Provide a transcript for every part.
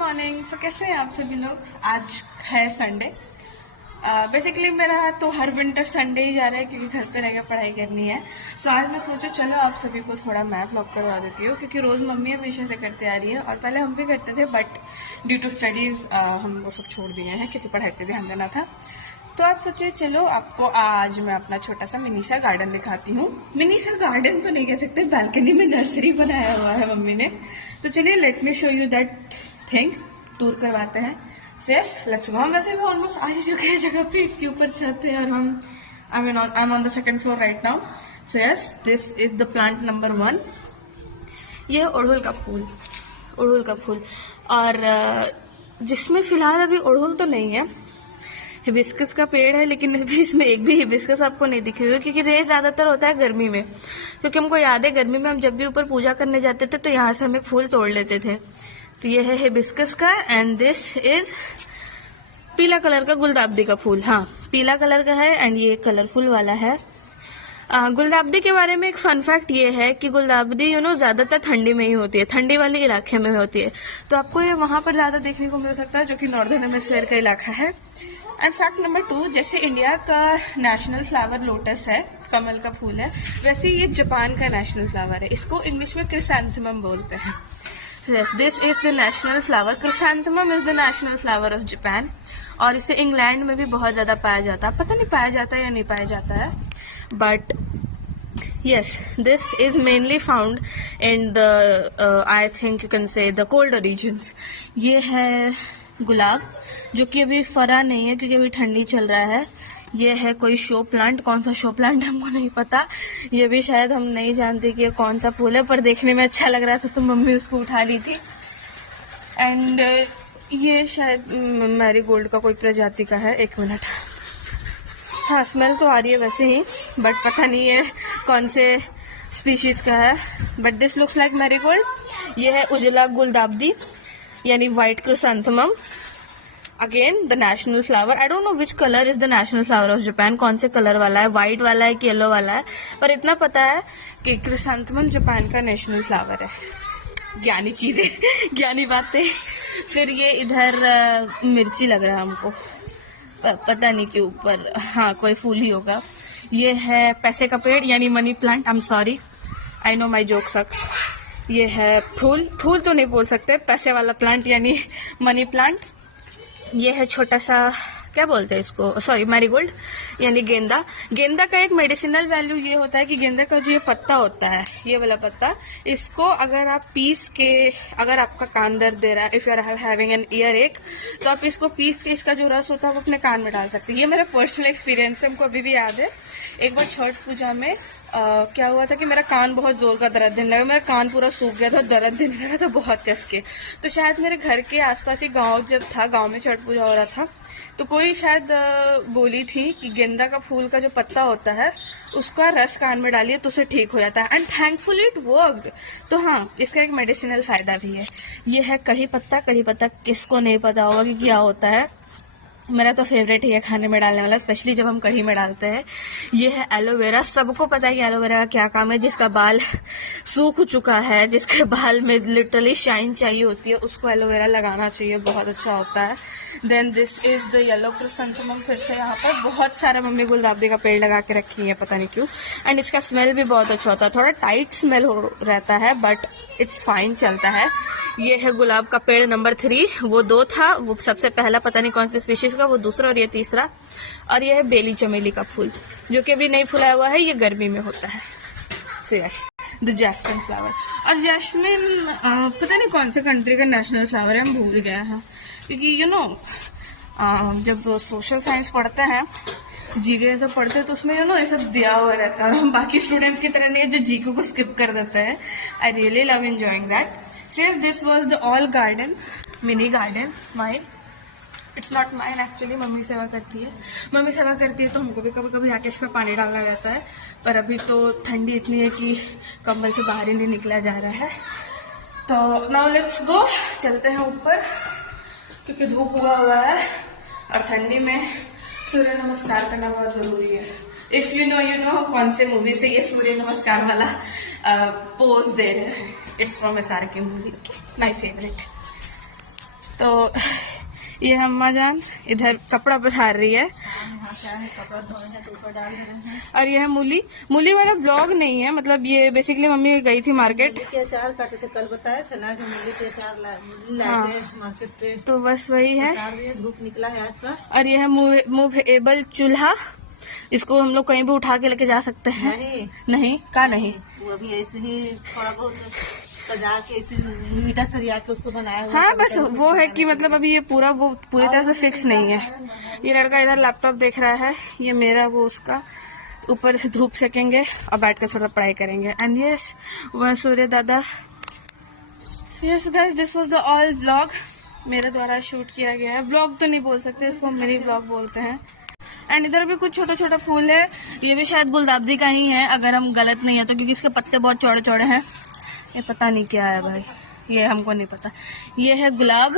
Morning. सो कैसे हैं आप सभी लोग? आज है संडे। बेसिकली मेरा तो हर विंटर संडे ही जा रहा है क्योंकि घर पे रह के पढ़ाई करनी है। सो आज मैं सोचा चलो आप सभी को थोड़ा मैं व्लॉग करवा देती हूँ क्योंकि रोज़ मम्मी हमेशा से करते आ रही है और पहले हम भी करते थे, बट ड्यू टू स्टडीज़ हम वो सब छोड़ दिए हैं क्योंकि पढ़ाई पे ध्यान देना था। तो आज सोचे चलो आपको आज मैं अपना छोटा सा मिनी सा गार्डन दिखाती हूँ। मिनी सा गार्डन तो नहीं कह सकते, बालकनी में नर्सरी बनाया हुआ है मम्मी ने। तो चलिए let me show you that thing. Tour करवाते हैं। Yes let's go. हम वैसे भी ऑलमोस्ट आ ही चुके हैं जगह पे, इसके ऊपर छत है और हम I am on the second floor right now. So yes this is the plant number 1। ये है अड़हुल का फूल। अड़हुल का फूल और जिसमें फिलहाल अभी अड़हुल तो नहीं है, हिबिस्कस का पेड़ है, लेकिन अभी इसमें एक भी हिबिस्कस आपको नहीं दिखेगा क्योंकि ये ज्यादातर होता है गर्मी में। क्योंकि हमको याद है गर्मी में हम जब भी ऊपर पूजा करने जाते थे तो यहाँ से हम एक फूल तोड़ लेते थे। तो ये है हिबिस्कस का एंड दिस इज पीला कलर का गुलदाबदी का फूल। हाँ पीला कलर का है एंड ये कलरफुल वाला है। गुलदाबदी के बारे में एक फन फैक्ट ये है कि गुलदाबदी ज्यादातर ठंडी में ही होती है, ठंडी वाले इलाके में होती है। तो आपको ये वहां पर ज्यादा देखने को मिल सकता है जो कि नॉर्दर्न हेमिस्फीयर का इलाका है। एंड फैक्ट नंबर 2, जैसे इंडिया का नेशनल फ्लावर लोटस है, कमल का फूल है, वैसे ये जापान का नेशनल फ्लावर है। इसको इंग्लिश में क्रिसैंथेमम बोलते हैं। Yes, this is the national flower. Chrysanthemum is the national flower of Japan. और इसे इंग्लैंड में भी बहुत ज्यादा पाया जाता है। पता नहीं पाया जाता है या नहीं पाया जाता है, but yes, this is mainly found in the I think you can say the colder regions. ये है गुलाब जो कि अभी फरा नहीं है क्योंकि अभी ठंडी चल रहा है। ये है कोई शो प्लांट, कौन सा शो प्लांट हमको नहीं पता। ये भी शायद हम नहीं जानते कि ये कौन सा फूल है, पर देखने में अच्छा लग रहा था तो मम्मी उसको उठा ली थी। एंड ये शायद मैरीगोल्ड का कोई प्रजाति का है। 1 मिनट। हाँ स्मेल तो आ रही है वैसे ही, बट पता नहीं है कौन से स्पीशीज का है। But this looks like marigold. ये है उजला गुलदाबदी यानी white chrysanthemum. Again the national flower. I don't know which colour is the national flower of Japan. कौन से कलर वाला है, व्हाइट वाला है कि येलो वाला है, पर इतना पता है कि क्रिसैंथेमम जापान का नेशनल फ्लावर है। ज्ञानी चीजें ज्ञानी बातें। फिर ये इधर मिर्ची लग रहा है हमको, पता नहीं क्यों, पर हाँ कोई फूल ही होगा। ये है पैसे का पेड़ यानी money plant. I am sorry, I know my joke sucks. ये है फूल, फूल तो नहीं बोल सकते, पैसे वाला प्लांट यानी मनी प्लांट। ये है छोटा सा, क्या बोलते हैं इसको, सॉरी मैरीगोल्ड यानी गेंदा। गेंदा का एक मेडिसिनल वैल्यू ये होता है कि गेंदा का जो ये पत्ता होता है, ये वाला पत्ता, इसको अगर आप पीस के, अगर आपका कान दर्द दे रहा है, if you are having an earache, तो आप इसको पीस के इसका जो रस होता है वो अपने कान में डाल सकते हैं। ये मेरा पर्सनल एक्सपीरियंस है, हमको अभी भी याद है। एक बार छठ पूजा में क्या हुआ था कि मेरा कान बहुत जोर का दर्द देने लगा, मेरा कान पूरा सूख गया था, दर्द देने लगा था बहुत कस के। तो शायद मेरे घर के आसपास ही गांव जब था, गांव में छठ पूजा हो रहा था, तो कोई शायद बोली थी कि गेंदा का फूल का जो पत्ता होता है उसका रस कान में डालिए तो उसे ठीक हो जाता है। And thankfully it worked. तो हाँ इसका एक मेडिसिनल फायदा भी है। ये है कढ़ी पत्ता। कढ़ी पत्ता किसको नहीं पता होगा कि क्या होता है, मेरा तो फेवरेट है खाने में डालने वाला, स्पेशली जब हम कढ़ी में डालते हैं। ये है एलोवेरा। सबको पता है कि एलोवेरा का क्या काम है। जिसका बाल सूख चुका है, जिसके बाल में लिटरली शाइन चाहिए होती है, उसको एलोवेरा लगाना चाहिए, बहुत अच्छा होता है। Then this is the yellow chrysanthemum. फिर से यहाँ पर बहुत सारा मम्मी गुलदाबदी का पेड़ लगा के रखी है, पता नहीं क्यों। एंड इसका स्मेल भी बहुत अच्छा होता है, थोड़ा टाइट स्मेल रहता है बट इट्स फाइन, चलता है। ये है गुलाब का पेड़ नंबर 3। वो 2 था, वो सबसे पहला पता नहीं कौन सी स्पीशीज का, वो दूसरा और ये तीसरा। और ये है बेली चमेली का फूल जो कि अभी नहीं फुलाया हुआ है, ये गर्मी में होता है। The jasmine flower. और जैस्मिन पता नहीं कौन से कंट्री का नेशनल फ्लावर है, हम भूल गए हैं क्योंकि जब सोशल साइंस पढ़ते हैं, जीके ये सब पढ़ते हैं, तो उसमें ये सब दिया हुआ रहता है और हम बाकी स्टूडेंट्स की तरह नहीं है जो जीके को स्किप कर देते हैं। I really love enjoying that. Since this was the all garden, mini garden, mine. It's not mine actually, mummy सेवा करती है। मम्मी सेवा करती है तो हमको भी कभी कभी आके इसमें पानी डालना रहता है, पर अभी तो ठंडी इतनी है कि कम्बल से बाहर ही नहीं निकला जा रहा है। तो now let's go, चलते हैं ऊपर क्योंकि धूप उगा हुआ है और ठंडी में सूर्य नमस्कार करना बहुत जरूरी है। इफ यू नो कौन से मूवी से ये सूर्य नमस्कार वाला पोज दे रहे हैं। It's from SRK movie, my favourite. तो ये अम्मा जान इधर कपड़ा पसार रही है, कपड़ा धोए हैं तो ऊपर डाल रहे हैं। और ये है मूली। मूली वाला व्लॉग नहीं है, मतलब ये बेसिकली मम्मी गई थी मार्केट, मूली के अचार काटे थे, कल बताया था ना कि मूली के अचार लाए थे मार्केट से, तो बस वही है। धूप निकला है आज का। और ये है मूवेबल चूल्हा, इसको हम लोग कहीं भी उठा के लेके जा सकते हैं। नहीं का नहीं, वो अभी ऐसे ही थोड़ा बहुत सजा के ऐसे मीठा सरिया के उसको बनाया हुआ। हाँ बस वो है कि मतलब अभी ये पूरी तरह से फिक्स नहीं है। ये लड़का इधर लैपटॉप देख रहा है, ये मेरा वो उसका, ऊपर से धूप सेकेंगे और बैठ कर थोड़ा पढ़ाई करेंगे। एंड यस वह सूर्य दादा। Yes guys, this was the all vlog, मेरे द्वारा शूट किया गया है। व्लॉग तो नहीं बोल सकते इसको, मिनी व्लॉग बोलते हैं। एंड इधर भी कुछ छोटा छोटा फूल है, ये भी शायद गुलदाबदी का ही है अगर हम गलत नहीं है तो, क्योंकि इसके पत्ते बहुत चौड़े चौड़े हैं। ये पता नहीं क्या है भाई, ये हमको नहीं पता। ये है गुलाब,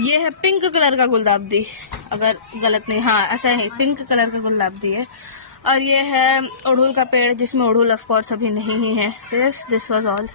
ये है पिंक कलर का गुलदाबदी अगर गलत नहीं, हाँ ऐसा है, पिंक कलर का गुलदाबदी है। और ये है अड़हुल का पेड़ जिसमें अड़हुल ऑफ कोर्स अभी नहीं ही है। This was all.